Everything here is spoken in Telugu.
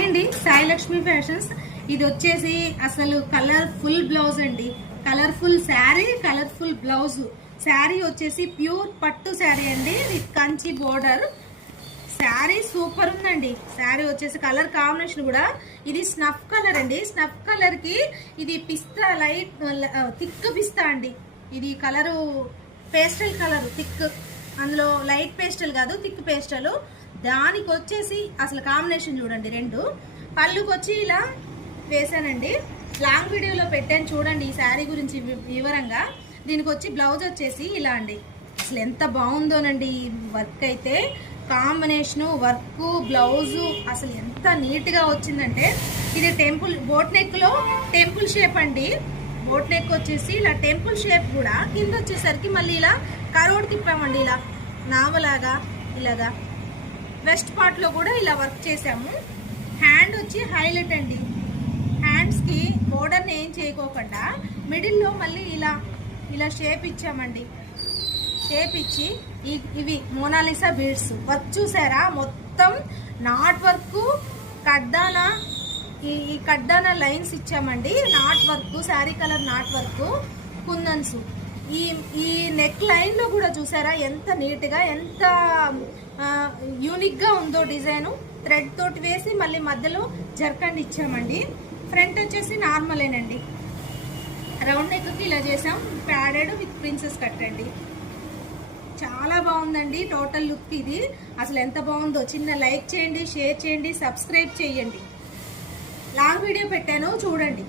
హాయ్ అండి, సాయి లక్ష్మి ఫ్యాషన్స్. ఇది వచ్చేసి అసలు కలర్ఫుల్ బ్లౌజ్ అండి. Colourful sari, colourful blouse. Sari వచ్చేసి ప్యూర్ పట్టు శారీ అండి with Kanchi border. Sari super ఉందండి. శారీ వచ్చేసి కలర్ కాంబినేషన్ కూడా ఇది స్నఫ్ కలర్ అండి. స్నఫ్ కలర్ కి ఇది పిస్తా లైట్ థిక్ పిస్తా అండి. ఇది కలరు పేస్టల్ కలర్ థిక్, అందులో లైట్ పేస్టల్ కాదు థిక్ పేస్టల్. దానికి వచ్చేసి అసలు కాంబినేషన్ చూడండి. రెండు పళ్ళుకి వచ్చి ఇలా వేసానండి. లాంగ్ వీడియోలో పెట్టాను చూడండి ఈ శారీ గురించి వివరంగా. దీనికి వచ్చి బ్లౌజ్ వచ్చేసి ఇలా అండి. అసలు ఎంత బాగుందోనండి ఈ వర్క్ అయితే. కాంబినేషను వర్క్ బ్లౌజు అసలు ఎంత నీట్గా వచ్చిందంటే, ఇది టెంపుల్ బోట్ నెక్లో టెంపుల్ షేప్ అండి. బోట్ నెక్ వచ్చేసి ఇలా టెంపుల్ షేప్ కూడా, కింద వచ్చేసరికి మళ్ళీ ఇలా కరోడ్ తిప్పామండి. ఇలా నావలాగా ఇలాగా వెస్ట్ పార్ట్లో కూడా ఇలా వర్క్ చేసాము. హ్యాండ్ వచ్చి హైలైట్ అండి. హ్యాండ్స్కి బోర్డర్ని ఏం చేయకోకుండా మిడిల్లో మళ్ళీ ఇలా ఇలా షేప్ ఇచ్చామండి. షేప్ ఇచ్చి ఇవి మోనాలిసా బీడ్స్ వర్క్ చూసారా. మొత్తం నాట్ వర్క్, కడ్డానా, ఈ కడ్డానా లైన్స్ ఇచ్చామండి. Knot work, sari colour knot work, kundans. ఈ నెక్ లైన్లో కూడా చూసారా ఎంత నీట్గా, ఎంత యూనిక్గా ఉందో డిజైను. థ్రెడ్ తోటి వేసి మళ్ళీ మధ్యలో జర్కండ్ ఇచ్చామండి. ఫ్రంట్ వచ్చేసి నార్మలేనండి. రౌండ్ నెక్కి ఇలా చేసాం. ప్యాడెడ్ విత్ ప్రిన్సెస్ కట్ అండి. చాలా బాగుందండి టోటల్ లుక్ ఇది. అసలు ఎంత బాగుందో. చిన్న లైక్ చేయండి, షేర్ చేయండి, సబ్స్క్రైబ్ చేయండి. లాంగ్ వీడియో పెట్టాను చూడండి.